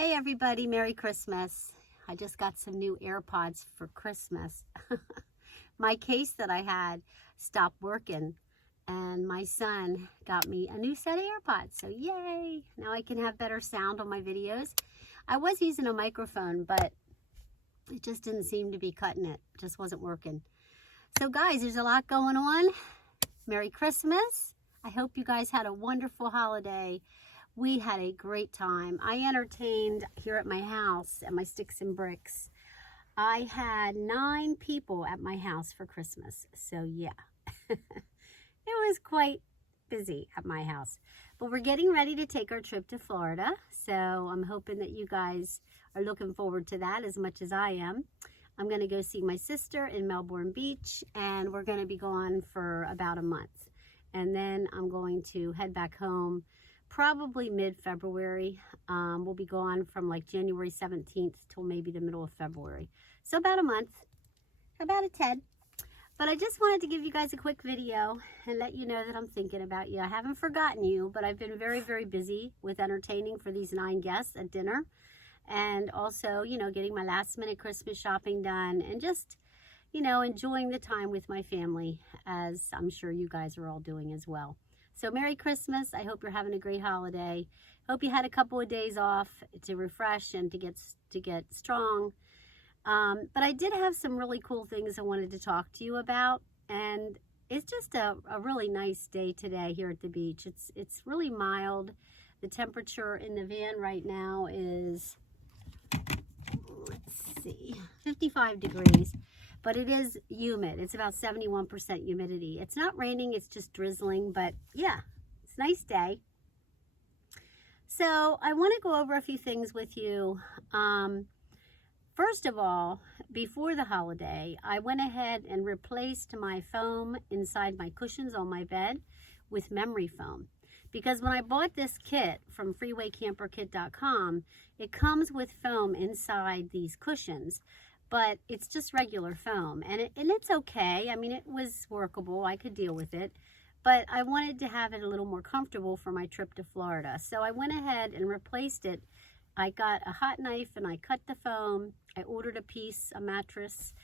Hey everybody, Merry Christmas. I just got some new AirPods for Christmas. My case that I had stopped working and my son got me a new set of AirPods. So yay, now I can have better sound on my videos. I was using a microphone, but it just didn't seem to be cutting it. It just wasn't working. So guys, there's a lot going on. Merry Christmas. I hope you guys had a wonderful holiday. We had a great time. I entertained here at my house at my Sticks and Bricks. I had 9 people at my house for Christmas. So yeah, it was quite busy at my house. But we're getting ready to take our trip to Florida. So I'm hoping that you guys are looking forward to that as much as I am. I'm going to go see my sister in Melbourne Beach, and we're going to be gone for about a month. And then I'm going to head back home probably mid-February. We'll be gone from like January 17th till maybe the middle of February. So about a month, about a 10. But I just wanted to give you guys a quick video and let you know that I'm thinking about you. I haven't forgotten you, but I've been very, very busy with entertaining for these 9 guests at dinner. And also, you know, getting my last minute Christmas shopping done and just, you know, enjoying the time with my family, as I'm sure you guys are all doing as well. So Merry Christmas. I hope you're having a great holiday. Hope you had a couple of days off to refresh and to get strong. But I did have some really cool things I wanted to talk to you about. And it's just a really nice day today here at the beach. It's really mild. The temperature in the van right now is, let's see, 55 degrees. But it is humid. It's about 71% humidity. It's not raining, it's just drizzling, but yeah, it's a nice day. So I want to go over a few things with you. First of all, before the holiday, I went ahead and replaced my foam inside my cushions on my bed with memory foam. Because when I bought this kit from freewaycamperkit.com, it comes with foam inside these cushions. But it's just regular foam, and it's okay. I mean, it was workable. I could deal with it, but I wanted to have it a little more comfortable for my trip to Florida. So I went ahead and replaced it. I got a hot knife and I cut the foam. I ordered a mattress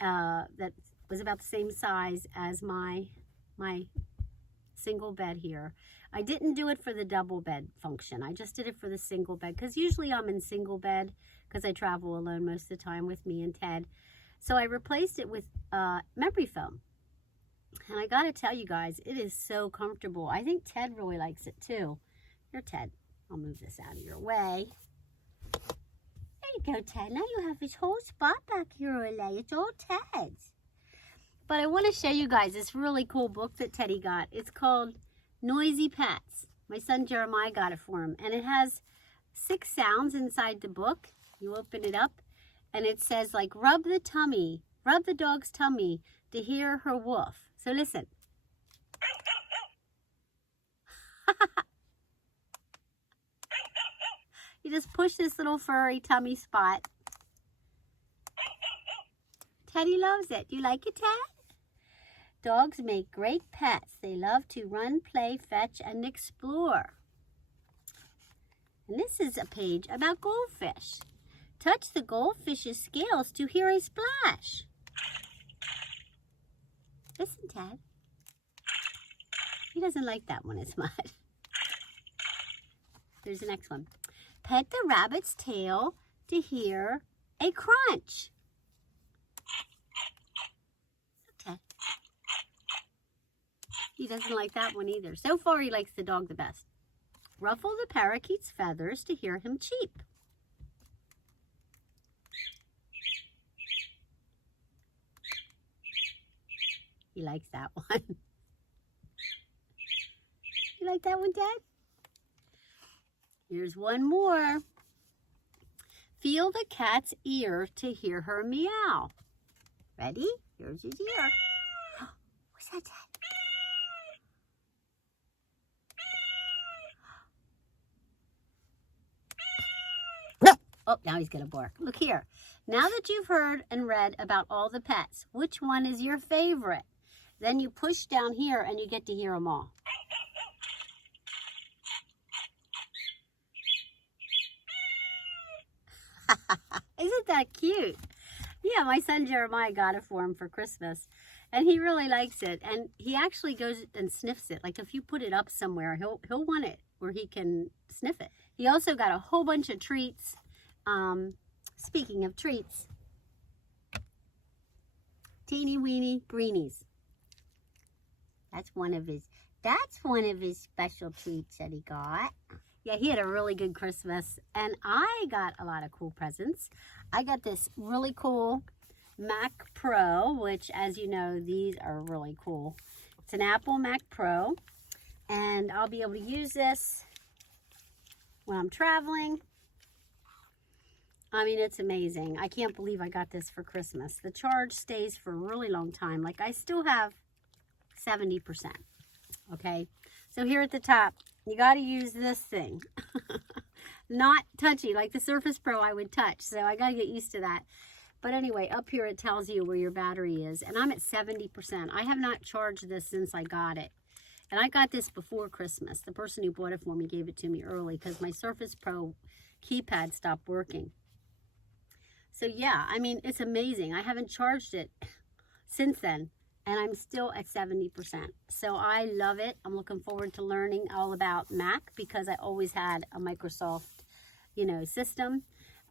that was about the same size as my single bed here. I didn't do it for the double bed function. I just did it for the single bed because usually I'm in single bed because I travel alone most of the time with me and Ted. So I replaced it with memory foam. And I got to tell you guys, it is so comfortable. I think Ted really likes it too. Here, Ted. I'll move this out of your way. There you go, Ted. Now you have this whole spot back here to lay. It's all Ted's. But I want to show you guys this really cool book that Teddy got. It's called Noisy Pets. My son Jeremiah got it for him. And it has 6 sounds inside the book. You open it up and it says like rub the dog's tummy to hear her woof. So listen. You just push this little furry tummy spot. Teddy loves it. Do you like it, Ted? Dogs make great pets. They love to run, play, fetch, and explore. And this is a page about goldfish. Touch the goldfish's scales to hear a splash. Listen, Ted. He doesn't like that one as much. There's the next one. Pet the rabbit's tail to hear a crunch. Okay. He doesn't like that one either. So far, he likes the dog the best. Ruffle the parakeet's feathers to hear him cheep. He likes that one. You like that one, Dad? Here's one more. Feel the cat's ear to hear her meow. Ready? Here's his ear. What's that, Dad? Oh, now he's going to bark. Look here. Now that you've heard and read about all the pets, which one is your favorite? Then you push down here and you get to hear them all. that cute? Yeah, my son Jeremiah got it for him for Christmas. And he really likes it. And he actually goes and sniffs it. Like if you put it up somewhere, he'll want it where he can sniff it. He also got a whole bunch of treats. Speaking of treats, teeny weeny greenies. That's one of his special treats that he got. Yeah, he had a really good Christmas, and I got a lot of cool presents. I got this really cool Mac Pro, which, as you know, these are really cool. It's an Apple Mac Pro, and I'll be able to use this when I'm traveling. I mean, it's amazing. I can't believe I got this for Christmas. The charge stays for a really long time. Like, I still have 70%. Okay, so here at the top, you got to use this thing. Not touchy, like the Surface Pro I would touch. So I got to get used to that. But anyway, up here it tells you where your battery is. And I'm at 70%. I have not charged this since I got it. And I got this before Christmas. The person who bought it for me gave it to me early because my Surface Pro keypad stopped working. So yeah, I mean, it's amazing. I haven't charged it since then. And I'm still at 70%. So I love it. I'm looking forward to learning all about Mac because I always had a Microsoft, system.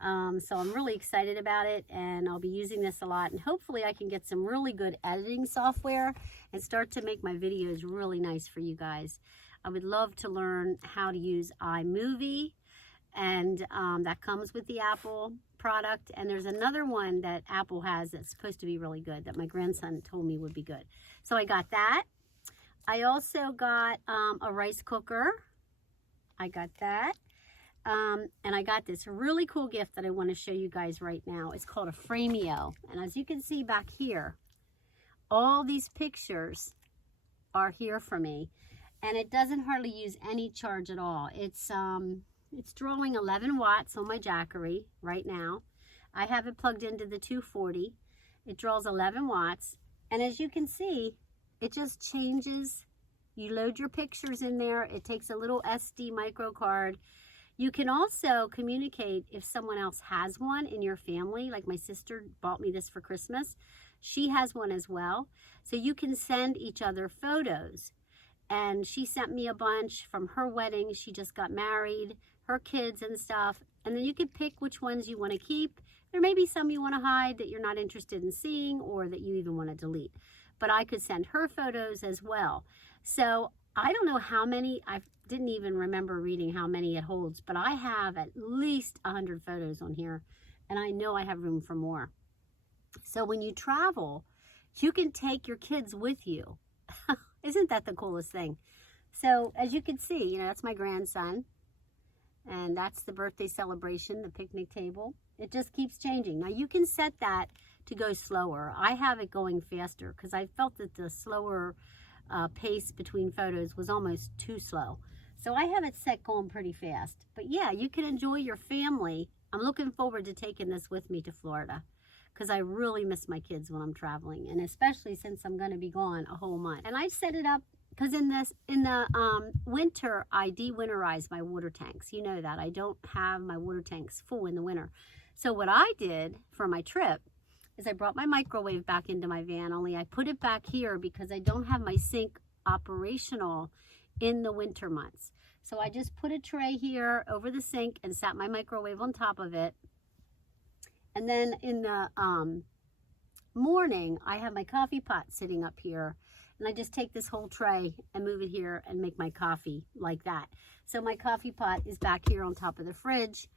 So I'm really excited about it, and I'll be using this a lot. And hopefully I can get some really good editing software and start to make my videos really nice for you guys. I would love to learn how to use iMovie, and that comes with the Apple product. And there's another one that Apple has that's supposed to be really good that my grandson told me would be good. So I got that. I also got a rice cooker. I got that. And I got this really cool gift that I want to show you guys right now. It's called a Frameo. And as you can see back here, all these pictures are here for me. And it doesn't hardly use any charge at all. It's drawing 11 watts on my Jackery right now. I have it plugged into the 240. It draws 11 watts. And as you can see, it just changes. You load your pictures in there. It takes a little SD micro card. You can also communicate if someone else has one in your family. Like my sister bought me this for Christmas. She has one as well. So you can send each other photos. And she sent me a bunch from her wedding. She just got married, her kids and stuff. And then you can pick which ones you want to keep. There may be some you want to hide that you're not interested in seeing or that you even want to delete. But I could send her photos as well. So I don't know how many, I didn't even remember reading how many it holds, but I have at least 100 photos on here. And I know I have room for more. So when you travel, you can take your kids with you. Isn't that the coolest thing? So as you can see, that's my grandson. And that's the birthday celebration, the picnic table. It just keeps changing. Now you can set that to go slower. I have it going faster because I felt that the slower pace between photos was almost too slow. So I have it set going pretty fast. But yeah, you can enjoy your family. I'm looking forward to taking this with me to Florida because I really miss my kids when I'm traveling, and especially since I'm going to be gone a whole month. And I set it up because in the winter, I de-winterize my water tanks. You know that. I don't have my water tanks full in the winter. So what I did for my trip is I brought my microwave back into my van, only I put it back here because I don't have my sink operational in the winter months. So I just put a tray here over the sink and sat my microwave on top of it. And then in the morning, I have my coffee pot sitting up here. And I just take this whole tray and move it here and make my coffee like that. So my coffee pot is back here on top of the fridge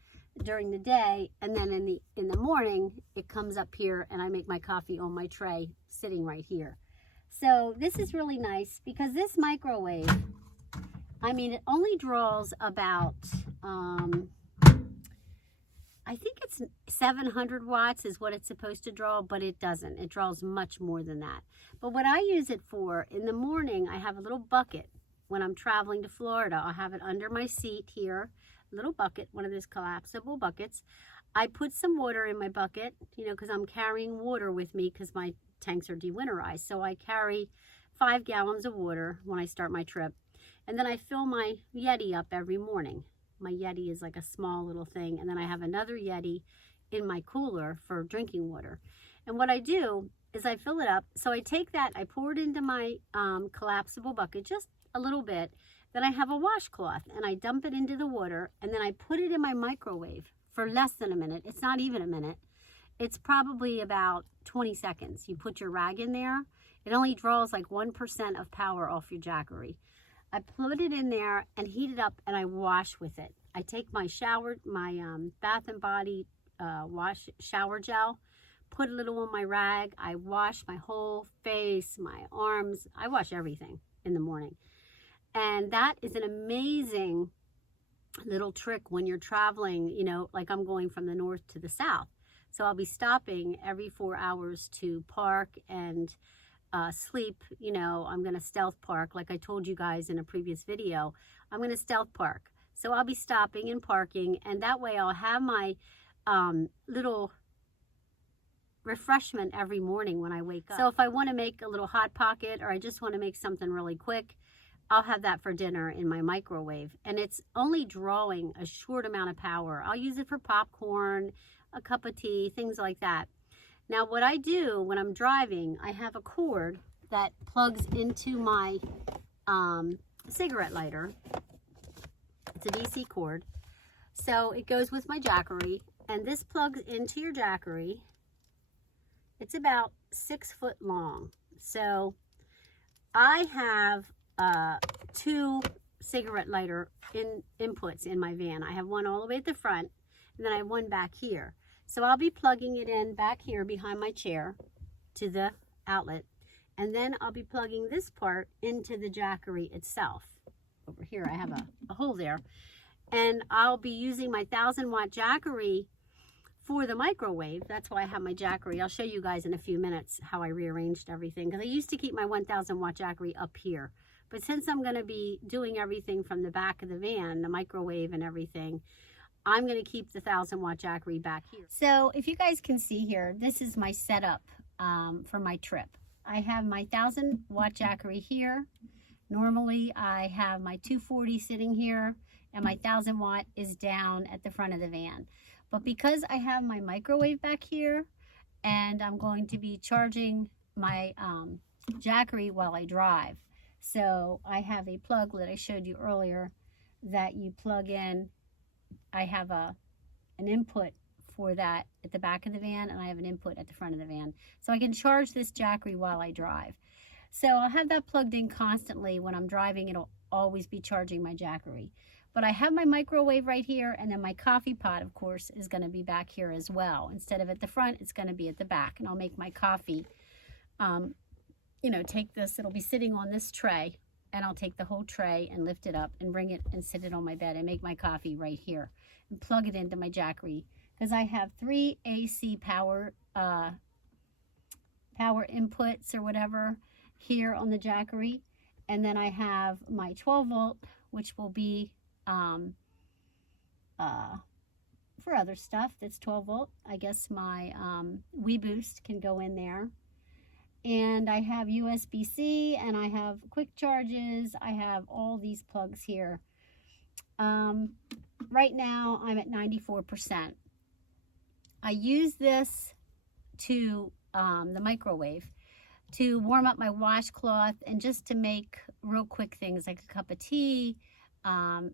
during the day. And then in the morning, it comes up here and I make my coffee on my tray sitting right here. So this is really nice because this microwave, I mean, it only draws about, I think it's 700 watts is what it's supposed to draw, but it doesn't. It draws much more than that. But what I use it for, in the morning, I have a little bucket. When I'm traveling to Florida, I'll have it under my seat here, a little bucket, one of those collapsible buckets. I put some water in my bucket, because I'm carrying water with me because my tanks are de-winterized. So I carry 5 gallons of water when I start my trip. And then I fill my Yeti up every morning. My Yeti is like a small little thing. And then I have another Yeti in my cooler for drinking water. And what I do is I fill it up. So I take that, I pour it into my collapsible bucket, just a little bit. Then I have a washcloth and I dump it into the water, and then I put it in my microwave for less than a minute. It's not even a minute. It's probably about 20 seconds. You put your rag in there. It only draws like 1% of power off your Jackery. I put it in there and heat it up, and I wash with it. I take my Bath and Body shower gel, put a little on my rag. I wash my whole face, my arms. I wash everything in the morning. And that is an amazing little trick when you're traveling, you know, like I'm going from the north to the south. So I'll be stopping every 4 hours to park and sleep. You know, I'm going to stealth park. Like I told you guys in a previous video, I'm going to stealth park. So I'll be stopping and parking, and that way I'll have my little refreshment every morning when I wake up. So if I want to make a little Hot Pocket, or I just want to make something really quick, I'll have that for dinner in my microwave. And it's only drawing a short amount of power. I'll use it for popcorn, a cup of tea, things like that. Now what I do when I'm driving, I have a cord that plugs into my cigarette lighter. It's a DC cord. So it goes with my Jackery, and this plugs into your Jackery. It's about 6 foot long. So I have 2 cigarette lighter inputs in my van. I have one all the way at the front, and then I have one back here. So I'll be plugging it in back here behind my chair to the outlet, and then I'll be plugging this part into the Jackery itself. Over here I have a hole there, and I'll be using my 1000-watt Jackery for the microwave. That's why I have my Jackery. I'll show you guys in a few minutes how I rearranged everything, because I used to keep my 1000-watt Jackery up here. But since I'm going to be doing everything from the back of the van, the microwave and everything, I'm going to keep the 1000-watt Jackery back here. So if you guys can see here, this is my setup for my trip. I have my 1000-watt Jackery here. Normally I have my 240 sitting here, and my 1000-watt is down at the front of the van. But because I have my microwave back here, and I'm going to be charging my Jackery while I drive, so I have a plug that I showed you earlier that you plug in. I have an input for that at the back of the van, and I have an input at the front of the van. So I can charge this Jackery while I drive. So I'll have that plugged in constantly. When I'm driving, it'll always be charging my Jackery. But I have my microwave right here, and then my coffee pot, of course, is going to be back here as well. Instead of at the front, it's going to be at the back, and I'll make my coffee. You know, take this, it'll be sitting on this tray, and I'll take the whole tray and lift it up and bring it and sit it on my bed and make my coffee right here and plug it into my Jackery, because I have 3 AC power inputs or whatever here on the Jackery, and then I have my 12 volt, which will be for other stuff that's 12 volt. I guess my Wii Boost can go in there. And I have USB-C, and I have quick charges. I have all these plugs here. Right now, I'm at 94%. I use this to the microwave to warm up my washcloth, and just to make real quick things like a cup of tea,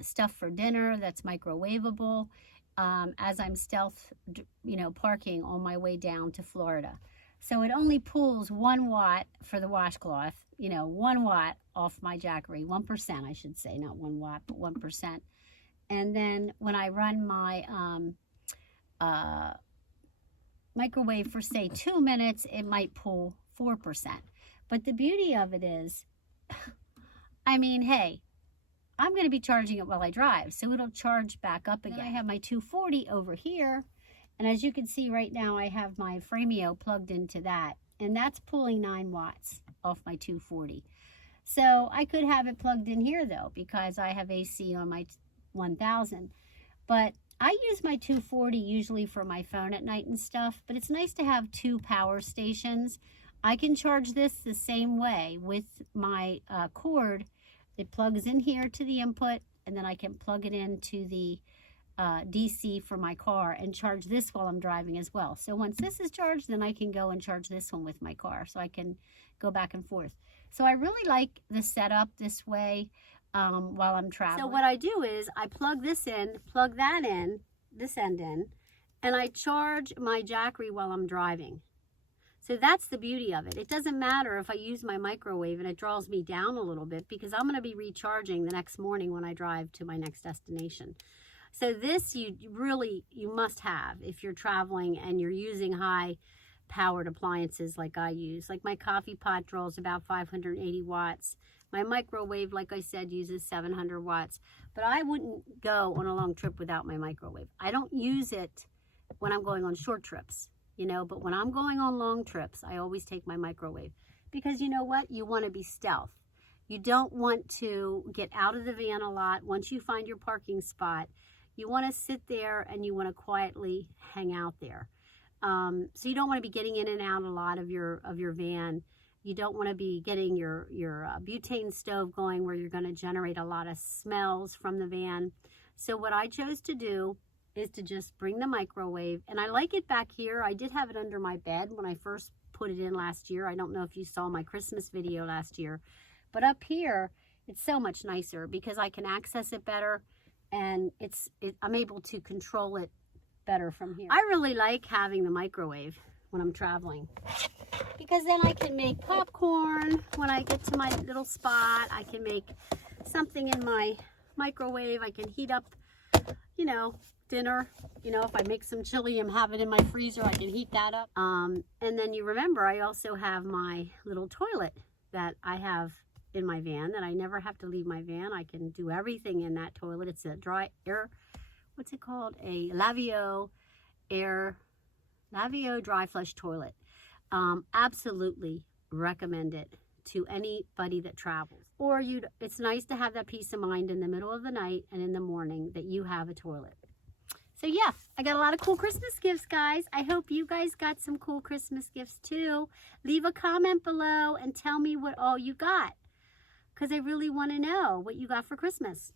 stuff for dinner that's microwavable, as I'm stealth, you know, parking on my way down to Florida. So it only pulls 1 watt for the washcloth, you know, 1 watt off my Jackery, 1% I should say, not 1 watt, but 1%. And then when I run my microwave for say 2 minutes, it might pull 4%. But the beauty of it is, I mean, hey, I'm going to be charging it while I drive, so it'll charge back up again. I have my 240 over here. And as you can see right now, I have my Framio plugged into that, and that's pulling 9 watts off my 240. So I could have it plugged in here though, because I have AC on my 1000. But I use my 240 usually for my phone at night and stuff, but it's nice to have 2 power stations. I can charge this the same way with my cord. It plugs in here to the input, and then I can plug it into the DC for my car and charge this while I'm driving as well. So once this is charged, then I can go and charge this one with my car, so I can go back and forth. So I really like the setup this way while I'm traveling. So what I do is I plug this in, plug that in, this end in, and I charge my Jackery while I'm driving. So that's the beauty of it. It doesn't matter if I use my microwave and it draws me down a little bit, because I'm going to be recharging the next morning when I drive to my next destination. So this you must have if you're traveling and you're using high powered appliances like I use. Like my coffee pot draws about 580 watts. My microwave, like I said, uses 700 watts. But I wouldn't go on a long trip without my microwave. I don't use it when I'm going on short trips, you know, but when I'm going on long trips, I always take my microwave. Because you know what? You want to be stealth. You don't want to get out of the van a lot. Once you find your parking spot, you want to sit there and you want to quietly hang out there. So you don't want to be getting in and out a lot of your van. You don't want to be getting your butane stove going where you're going to generate a lot of smells from the van. So what I chose to do is to just bring the microwave, and I like it back here. I did have it under my bed when I first put it in last year. I don't know if you saw my Christmas video last year, but up here it's so much nicer because I can access it better, and I'm able to control it better from here. I really like having the microwave when I'm traveling, because then I can make popcorn when I get to my little spot. I can make something in my microwave. I can heat up, you know, dinner. You know, if I make some chili and have it in my freezer, I can heat that up. And then you remember, I also have my little toilet that I have in my van, that I never have to leave my van. I can do everything in that toilet. It's a dry air, what's it called? A Lavio dry flush toilet. Absolutely recommend it to anybody that travels. Or it's nice to have that peace of mind in the middle of the night and in the morning that you have a toilet. So yeah, I got a lot of cool Christmas gifts, guys. I hope you guys got some cool Christmas gifts too. Leave a comment below and tell me what all you got, because I really want to know what you got for Christmas.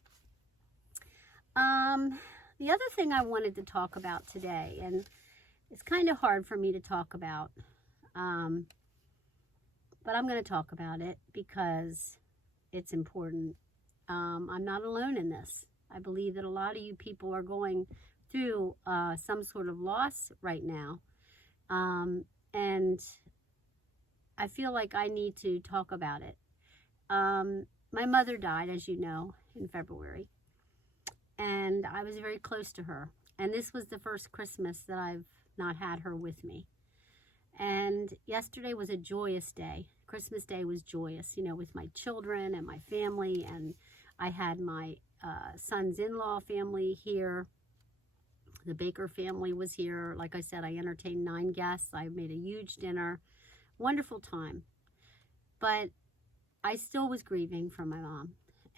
The other thing I wanted to talk about today, and it's kind of hard for me to talk about, but I'm going to talk about it because it's important. I'm not alone in this. I believe that a lot of you people are going through some sort of loss right now. And I feel like I need to talk about it. My mother died, as you know, in February. And I was very close to her. And this was the first Christmas that I've not had her with me. And yesterday was a joyous day. Christmas Day was joyous, you know, with my children and my family. And I had my son's in-law family here. The Baker family was here. Like I said, I entertained 9 guests. I made a huge dinner. Wonderful time. But I still was grieving for my mom.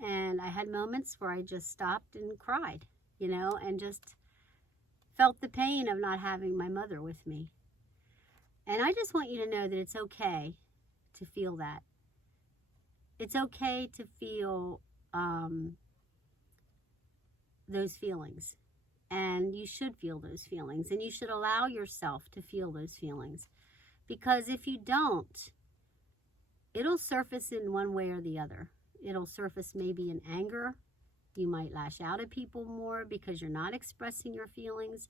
And I had moments where I just stopped and cried, you know, and just felt the pain of not having my mother with me. And I just want you to know that it's okay to feel that. It's okay to feel those feelings. And you should feel those feelings. And you should allow yourself to feel those feelings. Because if you don't, it'll surface in one way or the other. It'll surface maybe in anger. You might lash out at people more because you're not expressing your feelings.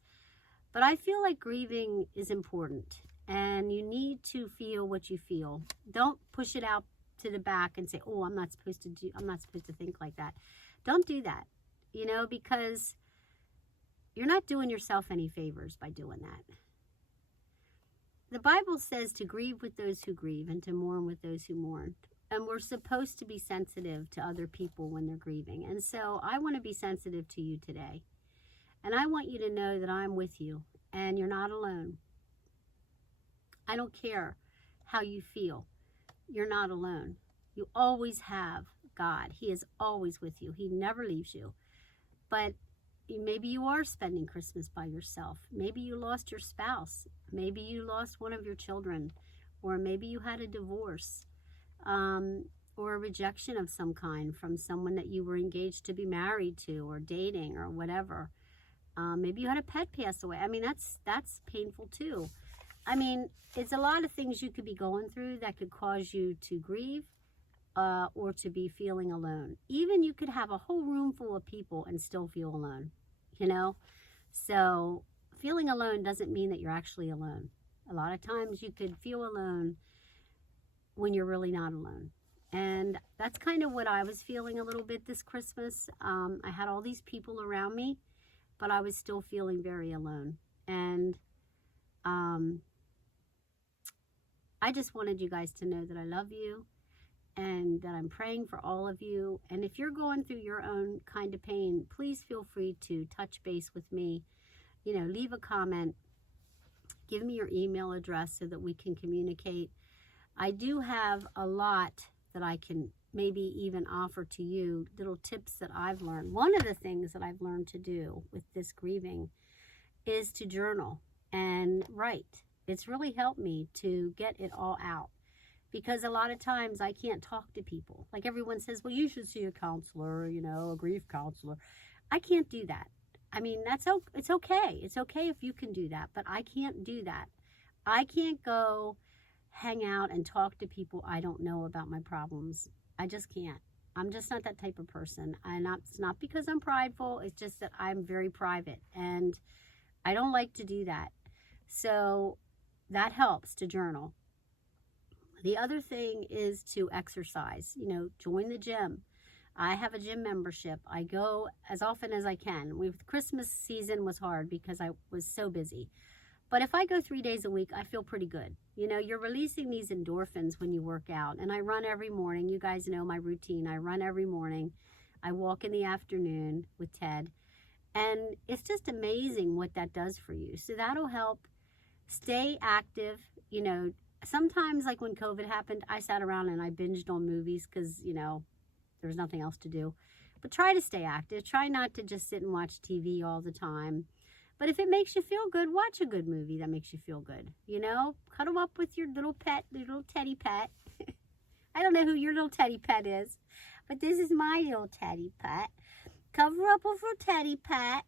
But I feel like grieving is important. And you need to feel what you feel. Don't push it out to the back and say, oh, I'm not supposed to think like that. Don't do that, you know, because you're not doing yourself any favors by doing that. The Bible says to grieve with those who grieve and to mourn with those who mourn. And we're supposed to be sensitive to other people when they're grieving. And so I want to be sensitive to you today. And I want you to know that I'm with you and you're not alone. I don't care how you feel. You're not alone. You always have God. He is always with you. He never leaves you. But maybe you are spending Christmas by yourself. Maybe you lost your spouse. Maybe you lost one of your children. Or maybe you had a divorce. Or a rejection of some kind from someone that you were engaged to be married to or dating or whatever. Maybe you had a pet pass away. I mean, that's painful too. I mean, it's a lot of things you could be going through that could cause you to grieve or to be feeling alone. Even you could have a whole room full of people and still feel alone, you know? So feeling alone doesn't mean that you're actually alone. A lot of times you could feel alone when you're really not alone. And that's kind of what I was feeling a little bit this Christmas. I had all these people around me, but I was still feeling very alone. And I just wanted you guys to know that I love you and that I'm praying for all of you. And if you're going through your own kind of pain, please feel free to touch base with me. You know, leave a comment, give me your email address so that we can communicate. I do have a lot that I can maybe even offer to you, little tips that I've learned. One of the things that I've learned to do with this grieving is to journal and write. It's really helped me to get it all out, because a lot of times I can't talk to people. Like everyone says, well, you should see a counselor, you know, a grief counselor. I can't do that. I mean, it's okay. It's okay if you can do that, but I can't do that. I can't go hang out and talk to people I don't know about my problems. I just can't. I'm just not that type of person. It's not because I'm prideful. It's just that I'm very private and I don't like to do that. So that helps to journal. The other thing is to exercise. You know, join the gym. I have a gym membership. I go as often as I can. Christmas season was hard because I was so busy. But if I go 3 days a week, I feel pretty good. You know, you're releasing these endorphins when you work out. And I run every morning. You guys know my routine. I run every morning. I walk in the afternoon with Ted. And it's just amazing what that does for you. So that'll help stay active. You know, sometimes like when COVID happened, I sat around and I binged on movies because, you know, there was nothing else to do. But try to stay active. Try not to just sit and watch TV all the time. But if it makes you feel good, watch a good movie that makes you feel good. You know, cuddle up with your little pet, your little teddy pet. I don't know who your little teddy pet is, but this is my little teddy pet. Cover up with your teddy pet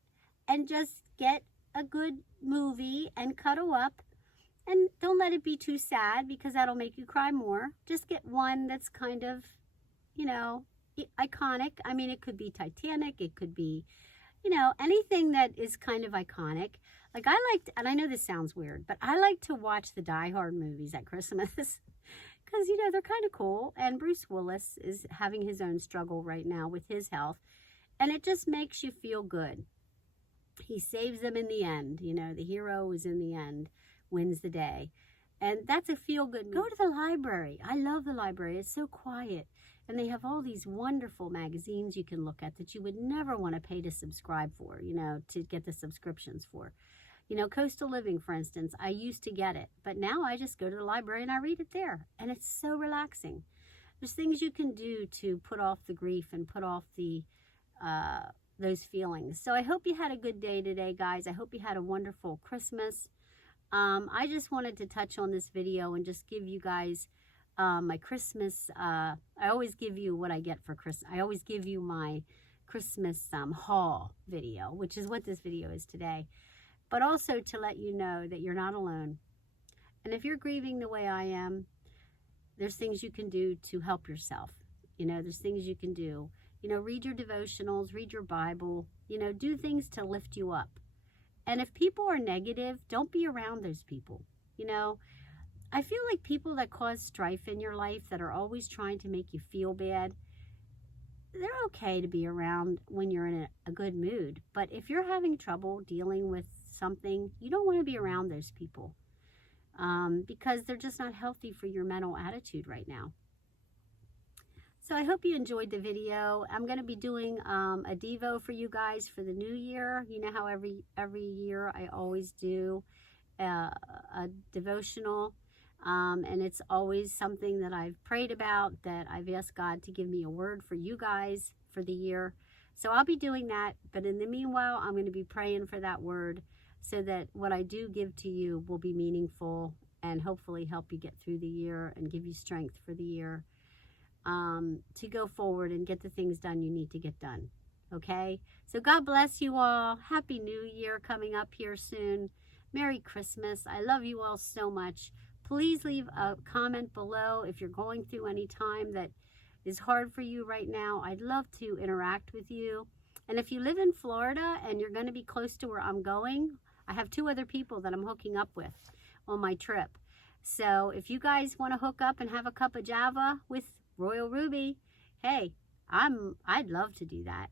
and just get a good movie and cuddle up. And don't let it be too sad because that'll make you cry more. Just get one that's kind of, you know, iconic. I mean, it could be Titanic. It could be, you know, anything that is kind of iconic. Like and I know this sounds weird, but I like to watch the Die Hard movies at Christmas because, you know, they're kind of cool. And Bruce Willis is having his own struggle right now with his health. And it just makes you feel good. He saves them in the end. You know, the hero is in the end, wins the day. And that's a feel-good movie. Go to the library. I love the library. It's so quiet. And they have all these wonderful magazines you can look at that you would never want to pay to subscribe for, you know, to get the subscriptions for. You know, Coastal Living, for instance, I used to get it. But now I just go to the library and I read it there. And it's so relaxing. There's things you can do to put off the grief and put off the those feelings. So I hope you had a good day today, guys. I hope you had a wonderful Christmas. I just wanted to touch on this video and just give you guys my Christmas. I always give you what I get for Christmas. I always give you my Christmas haul video, which is what this video is today. But also to let you know that you're not alone. And if you're grieving the way I am, there's things you can do to help yourself. You know, there's things you can do. You know, read your devotionals, read your Bible, you know, do things to lift you up. And if people are negative, don't be around those people. You know, I feel like people that cause strife in your life, that are always trying to make you feel bad, they're okay to be around when you're in a good mood. But if you're having trouble dealing with something, you don't want to be around those people because they're just not healthy for your mental attitude right now. So I hope you enjoyed the video. I'm going to be doing a Devo for you guys for the new year. You know how every year I always do a devotional. And it's always something that I've prayed about, that I've asked God to give me a word for you guys for the year. So I'll be doing that. But in the meanwhile, I'm going to be praying for that word so that what I do give to you will be meaningful and hopefully help you get through the year and give you strength for the year. To go forward and get the things done you need to get done. Okay? So God bless you all. Happy New Year coming up here soon. Merry Christmas. I love you all so much. Please leave a comment below if you're going through any time that is hard for you right now. I'd love to interact with you. And if you live in Florida and you're going to be close to where I'm going, I have 2 other people that I'm hooking up with on my trip. So if you guys want to hook up and have a cup of Java with Royal Ruby, hey, I'd love to do that.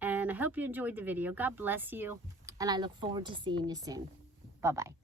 And I hope you enjoyed the video. God bless you. And I look forward to seeing you soon. Bye-bye.